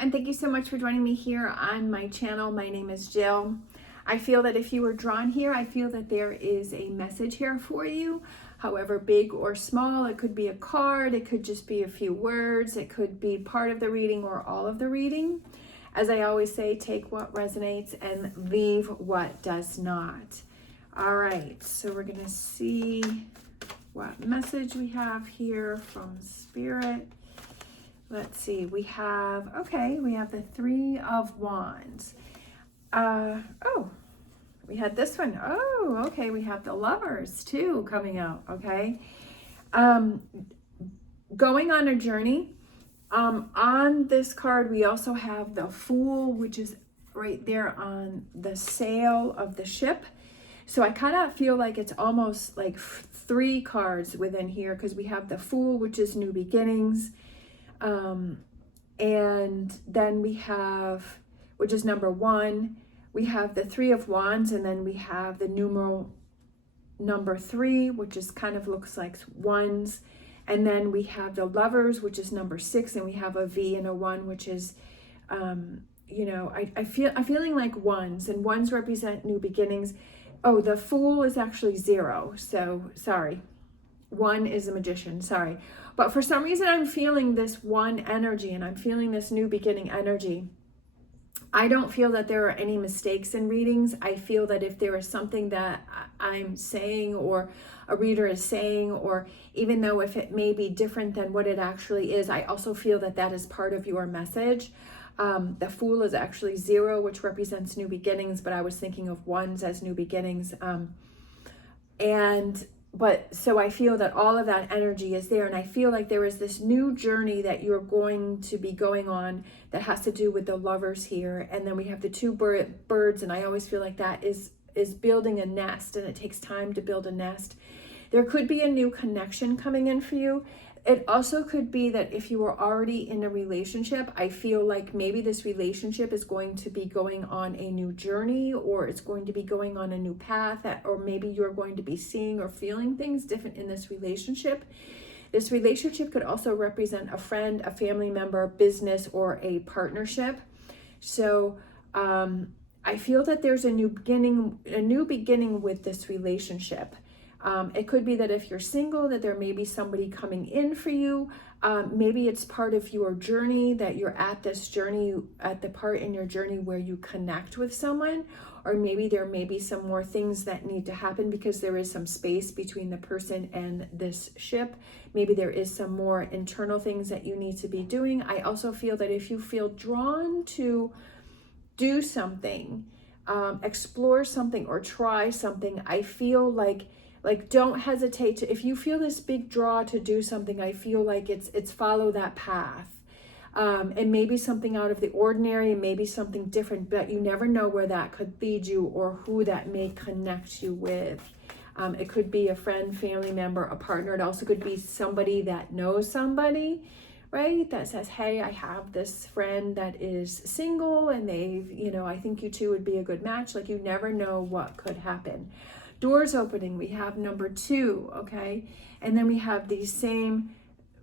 and thank you so much for joining me here on my channel. My name is Jill. I feel that if you were drawn here, I feel that there is a message here for you, however big or small. It could be a card, it could just be a few words, it could be part of the reading or all of the reading. As I always say, take what resonates and leave what does not. All right, so we're gonna see what message we have here from Spirit. Let's see, we have the Three of Wands. We had this one. Oh, okay, we have the Lovers too coming out, okay? Going on a journey. On this card, we also have the Fool, which is right there on the sail of the ship. So I kind of feel like it's almost like three cards within here, because we have the Fool, which is new beginnings. And then we have, which is number 1, we have the Three of Wands, and then we have the numeral number 3, which is kind of looks like ones. And then we have the Lovers, which is number 6, and we have a V and a 1, which is, I'm feeling like ones, and ones represent new beginnings. Oh, the Fool is actually 0. So sorry. 1 is a Magician, sorry. But for some reason, I'm feeling this 1 energy, and I'm feeling this new beginning energy. I don't feel that there are any mistakes in readings. I feel that if there is something that I'm saying or a reader is saying, or even though if it may be different than what it actually is, I also feel that that is part of your message. The Fool is actually 0, which represents new beginnings, but I was thinking of ones as new beginnings. But so I feel that all of that energy is there, and I feel like there is this new journey that you're going to be going on that has to do with the Lovers here. And then we have the 2 birds, and I always feel like that is building a nest, and it takes time to build a nest. There could be a new connection coming in for you. It also could be that if you were already in a relationship, I feel like maybe this relationship is going to be going on a new journey, or it's going to be going on a new path, or maybe you're going to be seeing or feeling things different in this relationship. This relationship could also represent a friend, a family member, business, or a partnership. So I feel that there's a new beginning with this relationship. It could be that if you're single, that there may be somebody coming in for you. Maybe it's part of your journey, that you're at this journey, at the part in your journey where you connect with someone. Or maybe there may be some more things that need to happen because there is some space between the person and this ship. Maybe there is some more internal things that you need to be doing. I also feel that if you feel drawn to do something, explore something, or try something, I feel like don't hesitate to, if you feel this big draw to do something, I feel like it's follow that path. And maybe something out of the ordinary, and maybe something different, but you never know where that could lead you or who that may connect you with. It could be a friend, family member, a partner. It also could be somebody that knows somebody, right? That says, hey, I have this friend that is single, and I think you two would be a good match. Like, you never know what could happen. Doors opening, we have number 2, okay? And then we have these same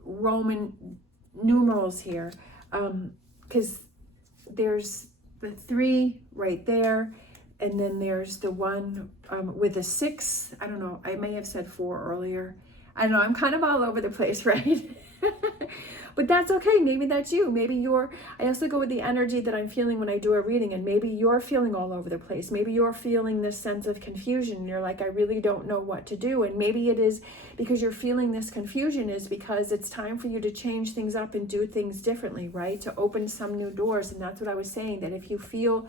Roman numerals here, because there's the 3 right there, and then there's the 1 with a 6. I don't know, I may have said 4 earlier. I don't know, I'm kind of all over the place, right? But that's okay. Maybe that's you. Maybe I also go with the energy that I'm feeling when I do a reading, and maybe you're feeling all over the place. Maybe you're feeling this sense of confusion. You're like, I really don't know what to do. And maybe it is because you're feeling this confusion is because it's time for you to change things up and do things differently, right? To open some new doors. And that's what I was saying, that if you feel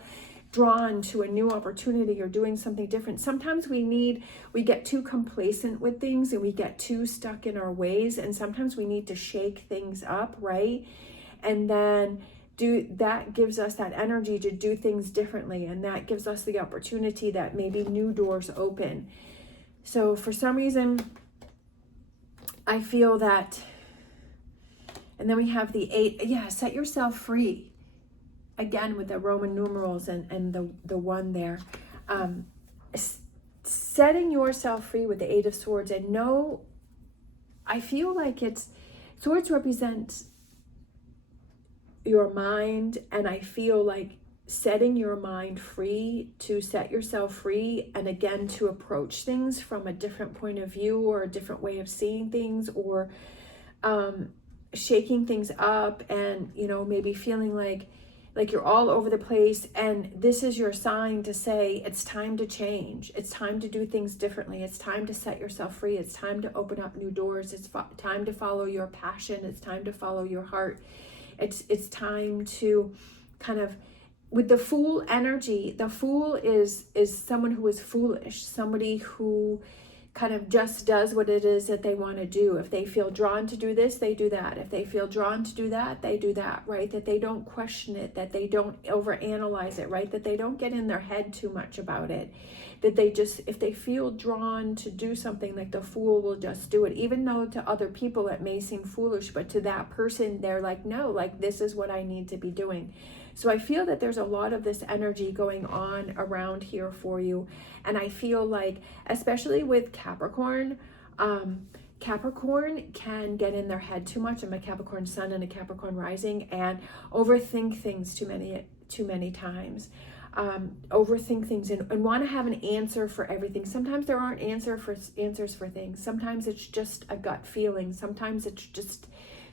drawn to a new opportunity or doing something different, sometimes we get too complacent with things, and we get too stuck in our ways, and sometimes we need to shake things up, right? And then that gives us that energy to do things differently, and that gives us the opportunity that maybe new doors open. So for some reason, I feel that, and then we have the 8, set yourself free. Again, with the Roman numerals and the 1 there. Setting yourself free with the 8 of Swords. And I feel like swords represent your mind, and I feel like setting your mind free to set yourself free, and again to approach things from a different point of view or a different way of seeing things, or shaking things up, and maybe feeling like you're all over the place, and this is your sign to say it's time to change, it's time to do things differently, it's time to set yourself free, it's time to open up new doors, it's time to follow your passion, it's time to follow your heart, it's time to kind of, with the Fool energy, the Fool is someone who is foolish, somebody who kind of just does what it is that they want to do. If they feel drawn to do this, they do that. If they feel drawn to do that, they do that, right? That they don't question it, that they don't overanalyze it, right? That they don't get in their head too much about it. That they just, if they feel drawn to do something, like the Fool will just do it. Even though to other people it may seem foolish, but to that person, they're like, no, like this is what I need to be doing. So I feel that there's a lot of this energy going on around here for you. And I feel like, especially with Capricorn, Capricorn can get in their head too much. I'm a Capricorn sun and a Capricorn rising, and overthink things too many times. Overthink things and want to have an answer for everything. Sometimes there aren't answers for things. Sometimes it's just a gut feeling. Sometimes it's just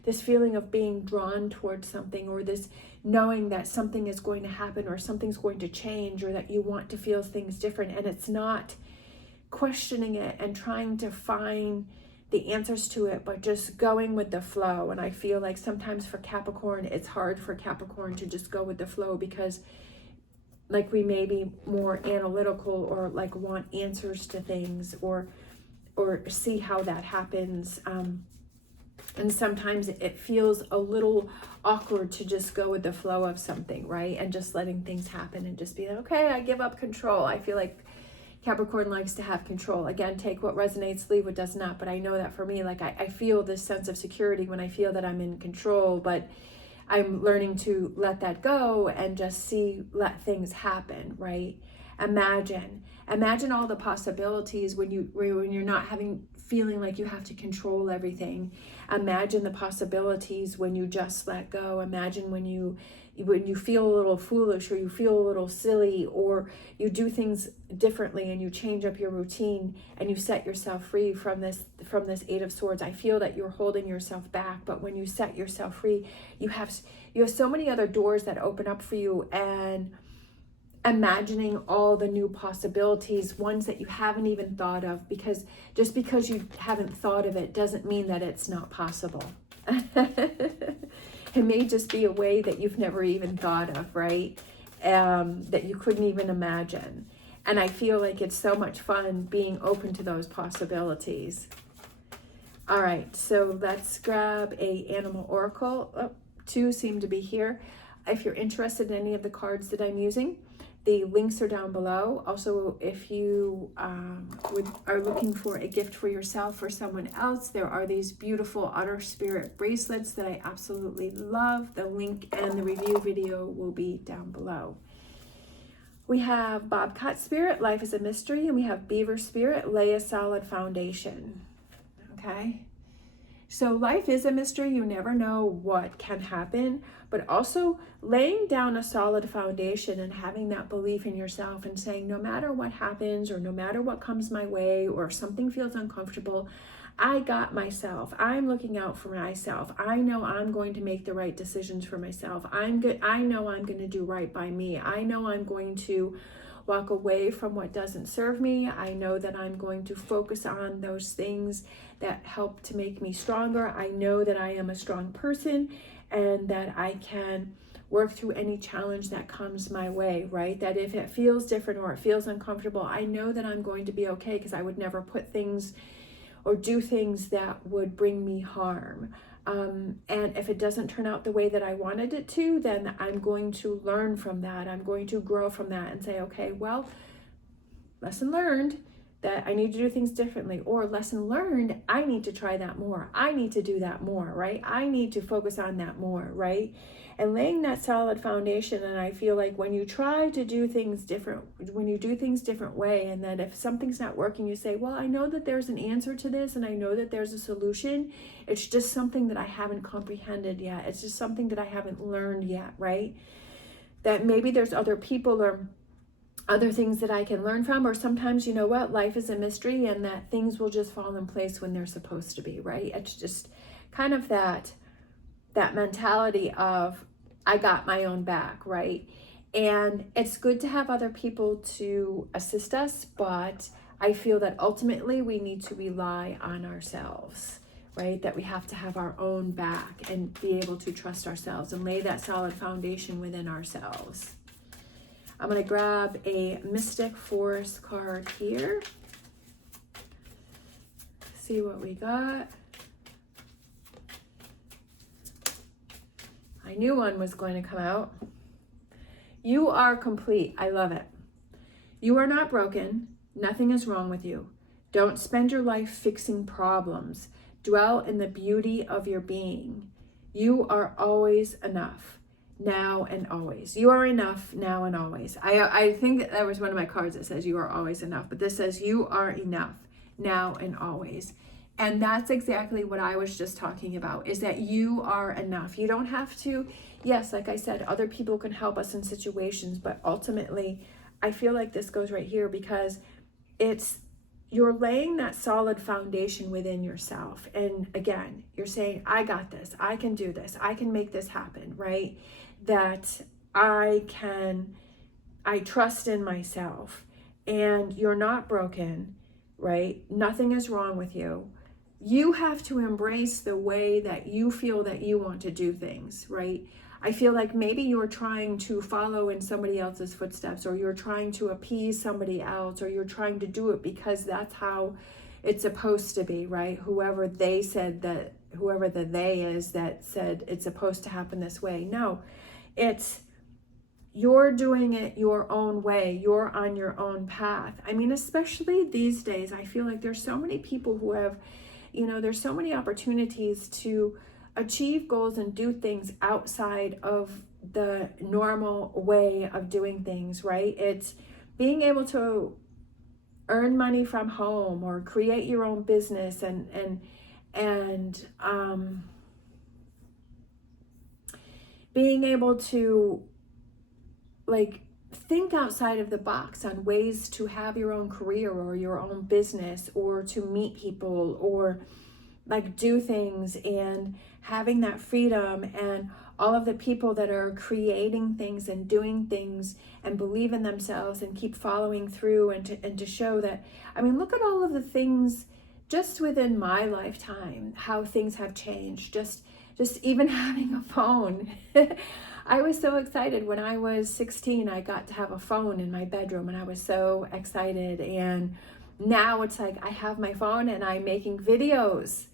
this feeling of being drawn towards something, or this knowing that something is going to happen, or something's going to change, or that you want to feel things different. And it's not questioning it and trying to find the answers to it, but just going with the flow. And I feel like sometimes for Capricorn, it's hard for Capricorn to just go with the flow, because like we may be more analytical, or like want answers to things, or see how that happens. And sometimes it feels a little awkward to just go with the flow of something, right? And just letting things happen and just be like, okay, I give up control. I feel like Capricorn likes to have control. Again, take what resonates, leave what does not. But I know that for me, like I feel this sense of security when I feel that I'm in control, but I'm learning to let that go and just let things happen, right? Imagine all the possibilities when you're not feeling like you have to control everything. Imagine the possibilities when you just let go. Imagine when you feel a little foolish, or you feel a little silly, or you do things differently and you change up your routine and you set yourself free from this Eight of Swords. I feel that you're holding yourself back, but when you set yourself free, you have so many other doors that open up for you, and imagining all the new possibilities, ones that you haven't even thought of, because just because you haven't thought of it doesn't mean that it's not possible. It may just be a way that you've never even thought of, right? That you couldn't even imagine. And I feel like it's so much fun being open to those possibilities. All right, so let's grab a animal oracle. Oh, 2 seem to be here. If you're interested in any of the cards that I'm using, the links are down below. Also, if you are looking for a gift for yourself or someone else, there are these beautiful Otter Spirit bracelets that I absolutely love. The link and the review video will be down below. We have Bobcat Spirit, Life is a Mystery, and we have Beaver Spirit, Lay a Solid Foundation. Okay? So life is a mystery. You never know what can happen, but also laying down a solid foundation and having that belief in yourself and saying, no matter what happens, or no matter what comes my way, or if something feels uncomfortable, I got myself. I'm looking out for myself. I know I'm going to make the right decisions for myself. I know I'm going to do right by me. I know I'm going to walk away from what doesn't serve me. I know that I'm going to focus on those things that help to make me stronger. I know that I am a strong person and that I can work through any challenge that comes my way, right? That if it feels different or it feels uncomfortable, I know that I'm going to be okay, because I would never put things or do things that would bring me harm. And if it doesn't turn out the way that I wanted it to, then I'm going to learn from that. I'm going to grow from that and say, okay, well, lesson learned that I need to do things differently, or lesson learned, I need to try that more. I need to do that more, right? I need to focus on that more, right? and laying that solid foundation. And I feel like when you try to do things different, when you do things different way, and that if something's not working, you say, well, I know that there's an answer to this, and I know that there's a solution. It's just something that I haven't comprehended yet. It's just something that I haven't learned yet, right? That maybe there's other people or other things that I can learn from, or sometimes, you know what, life is a mystery, and that things will just fall in place when they're supposed to be, right? It's just kind of that mentality of, I got my own back, right? And it's good to have other people to assist us, but I feel that ultimately we need to rely on ourselves, right? That we have to have our own back and be able to trust ourselves and lay that solid foundation within ourselves. I'm going to grab a Mystic Force card here. See what we got. I knew one was going to come out. You are complete. I love it. You are not broken. Nothing is wrong with you. Don't spend your life fixing problems. Dwell in the beauty of your being. You are always enough. Now and always. You are enough now and always. I think that was one of my cards that says you are always enough, but this says you are enough now and always. And that's exactly what I was just talking about, is that you are enough. You don't have to, yes, like I said, other people can help us in situations, but ultimately I feel like this goes right here because you're laying that solid foundation within yourself. And again, you're saying, I got this, I can do this, I can make this happen, right? That I trust in myself, and you're not broken, right? Nothing is wrong with you. You have to embrace the way that you feel that you want to do things, right? I feel like maybe you're trying to follow in somebody else's footsteps, or you're trying to appease somebody else, or you're trying to do it because that's how it's supposed to be, right? Whoever the they is that said it's supposed to happen this way. No, you're doing it your own way. You're on your own path. I mean, especially these days, I feel like there's so many people who have, there's so many opportunities to achieve goals and do things outside of the normal way of doing things, right? It's being able to earn money from home or create your own business and being able to think outside of the box on ways to have your own career or your own business, or to meet people, or do things, and having that freedom, and all of the people that are creating things and doing things and believe in themselves and keep following through, and to show that, I mean, look at all of the things just within my lifetime, how things have changed, just even having a phone. I was so excited when I was 16, I got to have a phone in my bedroom, and I was so excited. And now it's like I have my phone and I'm making videos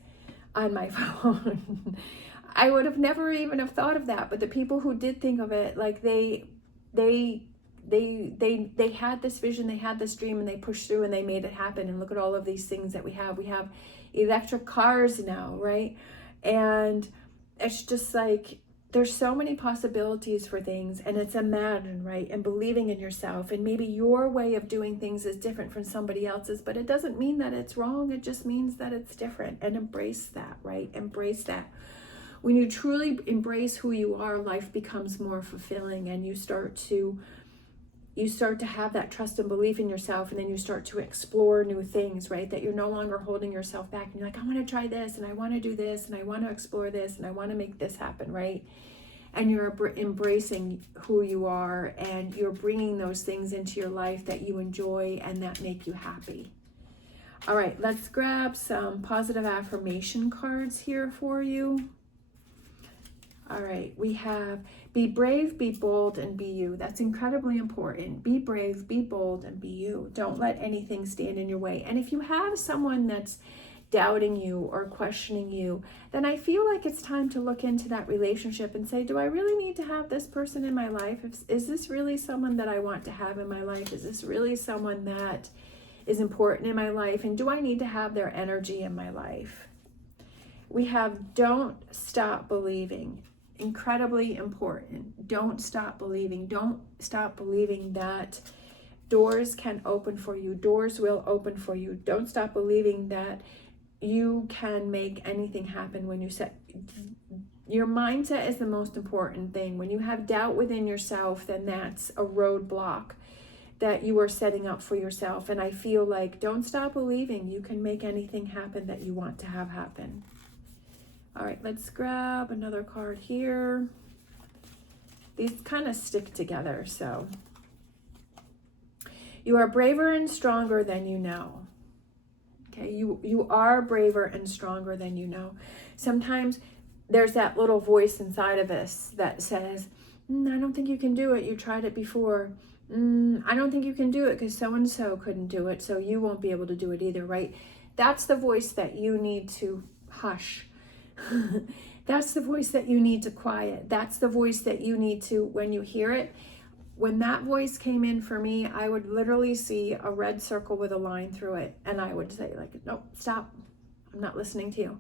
on my phone. I would have never even have thought of that, but the people who did think of it, they had this vision, they had this dream, and they pushed through and they made it happen. And look at all of these things that we have. We have electric cars now, right? And it's just there's so many possibilities for things, and it's imagining, right? And believing in yourself, and maybe your way of doing things is different from somebody else's, but it doesn't mean that it's wrong. It just means that it's different, and embrace that, right? Embrace that. When you truly embrace who you are, life becomes more fulfilling, and you start to have that trust and belief in yourself, and then you start to explore new things, right? That you're no longer holding yourself back, and you're like, I want to try this, and I want to do this, and I want to explore this, and I want to make this happen, right? And you're embracing who you are, and you're bringing those things into your life that you enjoy and that make you happy. All right, let's grab some positive affirmation cards here for you. All right, we have be brave, be bold, and be you. That's incredibly important. Be brave, be bold, and be you. Don't let anything stand in your way. And if you have someone that's doubting you or questioning you, then I feel like it's time to look into that relationship and say, do I really need to have this person in my life? Is this really someone that I want to have in my life? Is this really someone that is important in my life? And do I need to have their energy in my life? We have don't stop believing. incredibly important. Don't stop believing. Don't stop believing that doors can open for you. Doors will open for you. Don't stop believing that you can make anything happen when you set. Your mindset is the most important thing. When you have doubt within yourself, then that's a roadblock that you are setting up for yourself. And I feel like, don't stop believing you can make anything happen that you want to have happen. All right, let's grab another card here. These kind of stick together, so. You are braver and stronger than you know. Okay, you are braver and stronger than you know. Sometimes there's that little voice inside of us that says, I don't think you can do it. You tried it before. I don't think you can do it because so-and-so couldn't do it, so you won't be able to do it either, right? That's the voice that you need to hush. That's the voice that you need to quiet. That's the voice that you need to, when you hear it, when that voice came in for me, I would literally see a red circle with a line through it. And I would say like, nope, stop. I'm not listening to you.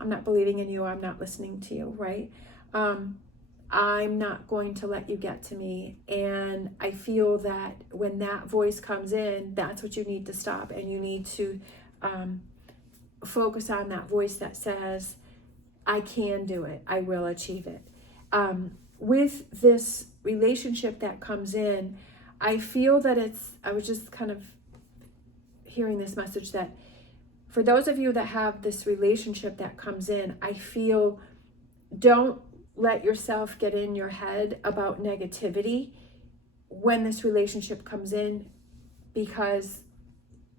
I'm not believing in you. I'm not listening to you, right? I'm not going to let you get to me. And I feel that when that voice comes in, that's what you need to stop. And you need to focus on that voice that says, I can do it. I will achieve it. With this relationship that comes in, I feel that I was just kind of hearing this message that for those of you that have this relationship that comes in, I feel, don't let yourself get in your head about negativity when this relationship comes in, because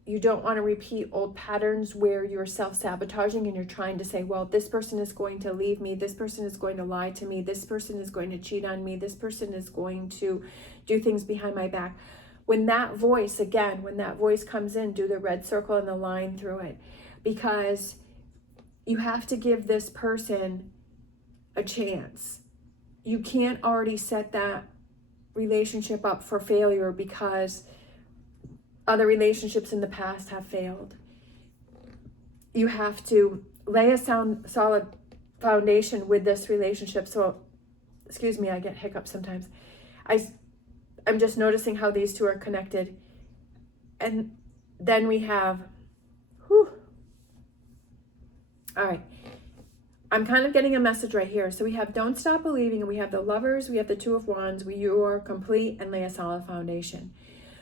you don't want to repeat old patterns where you're self-sabotaging and you're trying to say, well, this person is going to leave me, this person is going to lie to me, this person is going to cheat on me, this person is going to do things behind my back. When that voice, again, when that voice comes in, do the red circle and the line through it, because you have to give this person a chance. You can't already set that relationship up for failure because other relationships in the past have failed. You have to lay a solid foundation with this relationship. So, excuse me, I get hiccups sometimes. I'm just noticing how these two are connected. And then we have, all right. I'm kind of getting a message right here. So we have don't stop believing, and we have the Lovers, we have the Two of Wands, you are complete and lay a solid foundation.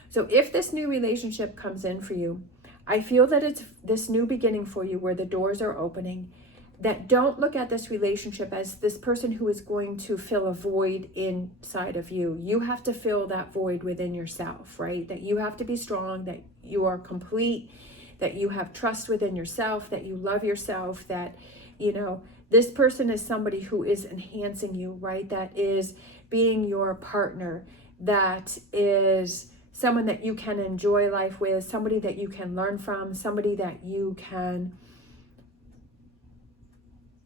So if this new relationship comes in for you, I feel that it's this new beginning for you where the doors are opening, that don't look at this relationship as this person who is going to fill a void inside of you. You have to fill that void within yourself, right? That you have to be strong, that you are complete, that you have trust within yourself, that you love yourself, that, you know, this person is somebody who is enhancing you, right? That is being your partner, that is someone that you can enjoy life with, somebody that you can learn from, somebody that you can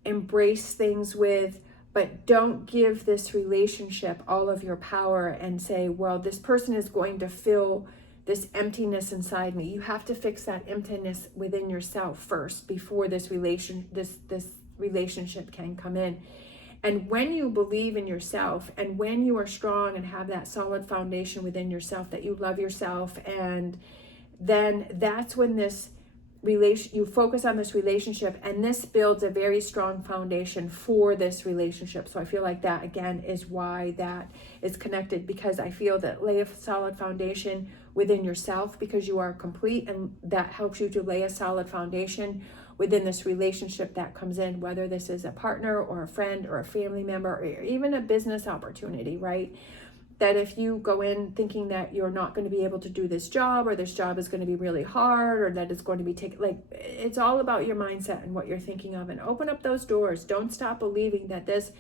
embrace things with. But don't give this relationship all of your power and say, well, this person is going to fill this emptiness inside me. You have to fix that emptiness within yourself first before this relationship can come in. And when you believe in yourself, and when you are strong and have that solid foundation within yourself, that you love yourself, and then that's when you focus on this relationship, and this builds a very strong foundation for this relationship. So I feel like that again is why that is connected, because I feel that lay a solid foundation within yourself because you are complete, and that helps you to lay a solid foundation within this relationship that comes in, whether this is a partner or a friend or a family member or even a business opportunity, right? That if you go in thinking that you're not going to be able to do this job, or this job is going to be really hard, or that it's going to be it's all about your mindset and what you're thinking of, and open up those doors. Don't stop believing that this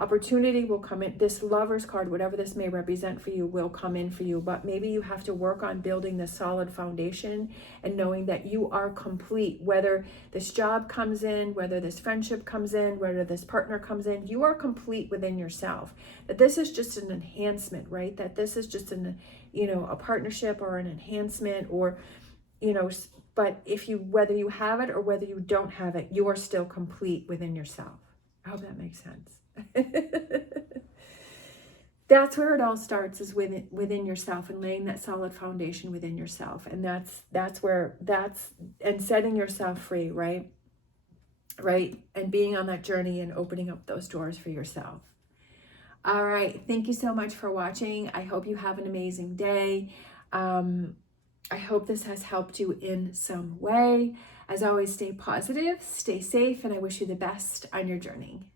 opportunity will come in. This Lover's card, whatever this may represent for you, will come in for you. But maybe you have to work on building this solid foundation and knowing that you are complete. Whether this job comes in, whether this friendship comes in, whether this partner comes in, you are complete within yourself. That this is just an enhancement, right? That this is just a partnership or an enhancement, or, but whether you have it or whether you don't have it, you are still complete within yourself. I hope that makes sense. That's where it all starts, is within yourself, and laying that solid foundation within yourself. And and setting yourself free, right? Right. And being on that journey and opening up those doors for yourself. All right. Thank you so much for watching. I hope you have an amazing day. I hope this has helped you in some way. As always, stay positive, stay safe, and I wish you the best on your journey.